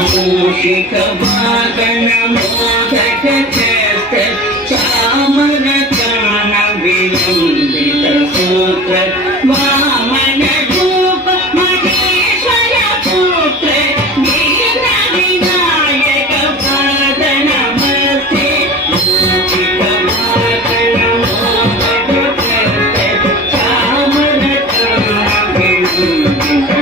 मूषिक wagon modak चेत चामर कान विलंबित सूत्र वामन रूप महेश्वर पुत्र दीन विनायक पाद नमस्ते मूषिक वागन मोदक चेत चामर कान विलंबित